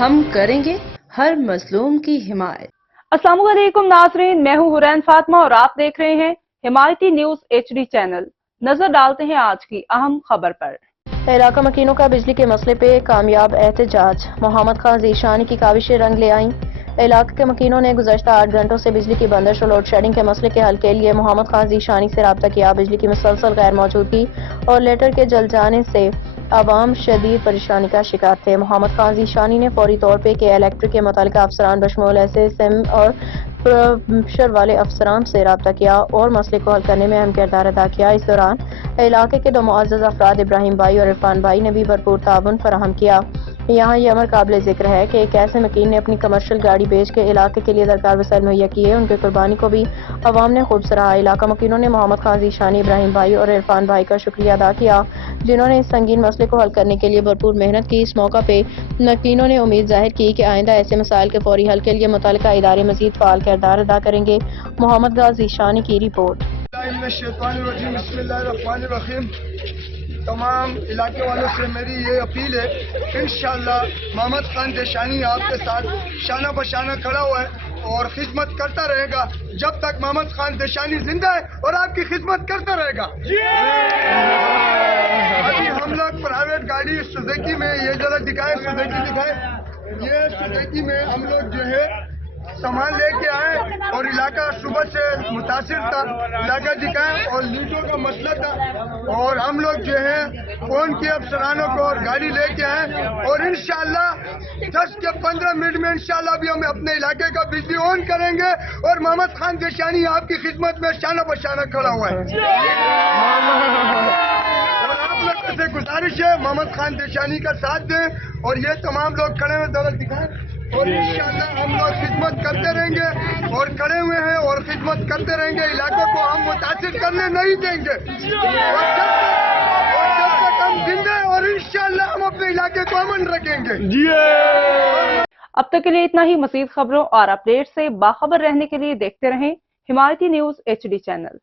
ہم کریں گے ہر مظلوم کی حمایت۔ السلام علیکم ناظرین، میں ہوں حورین فاطمہ اور آپ دیکھ رہے ہیں حمایتی نیوز HD چینل۔ نظر ڈالتے ہیں آج کی اہم خبر پر۔ علاقہ مکینوں کا بجلی کے مسئلے پہ کامیاب احتجاج، محمد خان ذیشانی کی کاوشیں رنگ لے آئیں۔ علاقے کے مکینوں نے گزشتہ 8 گھنٹوں سے بجلی کی بندش اور لوڈ شیڈنگ کے مسئلے کے حل کے لیے محمد خان ذیشانی سے رابطہ کیا۔ بجلی کی مسلسل غیر موجودگی اور لیٹر کے جل جانے سے عوام شدید پریشانی کا شکار تھے۔ محمد خان ذیشانی نے فوری طور پہ کے الیکٹرک کے متعلقہ افسران بشمول SSM اور پریشر والے افسران سے رابطہ کیا اور مسئلے کو حل کرنے میں اہم کردار ادا کیا۔ اس دوران علاقے کے 2 معزز افراد ابراہیم بھائی اور عرفان بھائی نے بھی بھرپور تعاون فراہم کیا۔ یہاں یہ امر قابل ذکر ہے کہ ایک ایسے مکین نے اپنی کمرشل گاڑی بیچ کے علاقے کے لیے درکار وسائل مہیا کیے۔ ان کی قربانی کو بھی عوام نے خوب سراہا۔ علاقہ مکینوں نے محمد خان ذیشانی، ابراہیم بھائی اور عرفان بھائی کا شکریہ ادا کیا، جنہوں نے اس سنگین مسئلے کو حل کرنے کے لیے بھرپور محنت کی۔ اس موقع پہ مکینوں نے امید ظاہر کی کہ آئندہ ایسے مسائل کے فوری حل کے لیے متعلقہ ادارے مزید فعال کردار ادا کریں گے۔ محمد خان ذیشانی کی رپورٹ۔ بسم اللہ الرحمن الرحیم۔ تمام علاقے والوں سے میری یہ اپیل ہے، انشاءاللہ محمد خان ذیشانی آپ کے ساتھ شانہ بشانہ کھڑا ہوا ہے اور خدمت کرتا رہے گا جب تک محمد خان ذیشانی زندہ ہے، اور آپ کی خدمت کرتا رہے گا۔ ابھی ہم لوگ پرائیویٹ گاڑی سوزوکی میں، یہ ذرا دکھائے، سوزوکی دکھائے، یہ سوزوکی میں ہم لوگ جو ہے سامان لے کے آئے اور علاقہ صبح سے متاثر تھا، علاقہ دکھائے اور لیڈوں کا مسئلہ تھا، اور ہم لوگ جو ہے فون کیا افسرانوں کو اور گاڑی لے کے آئے، اور انشاءاللہ 10 یا 15 منٹ میں انشاءاللہ ابھی ہم اپنے علاقے کا بجلی آن کریں گے، اور محمد خان ذیشانی آپ کی خدمت میں شانہ بشانہ کھڑا ہوا ہے۔ اور آپ لوگ سے گزارش ہے محمد خان ذیشانی کا ساتھ دیں، اور یہ تمام لوگ کھڑے ہوئے دولت دکھائیں، اور انشاءاللہ ہم لوگ خدمت کرتے رہیں گے اور کھڑے ہوئے ہیں اور خدمت کرتے رہیں گے۔ علاقوں کو ہم متاثر کرنے نہیں دیں گے، اور جب تک ہم زندہ ہیں، اور انشاءاللہ ہم اپنے علاقے کو امن رکھیں گے۔ اب تک کے لیے اتنا ہی۔ مزید خبروں اور اپڈیٹ سے باخبر رہنے کے لیے دیکھتے رہیں حمایتی نیوز HD چینل۔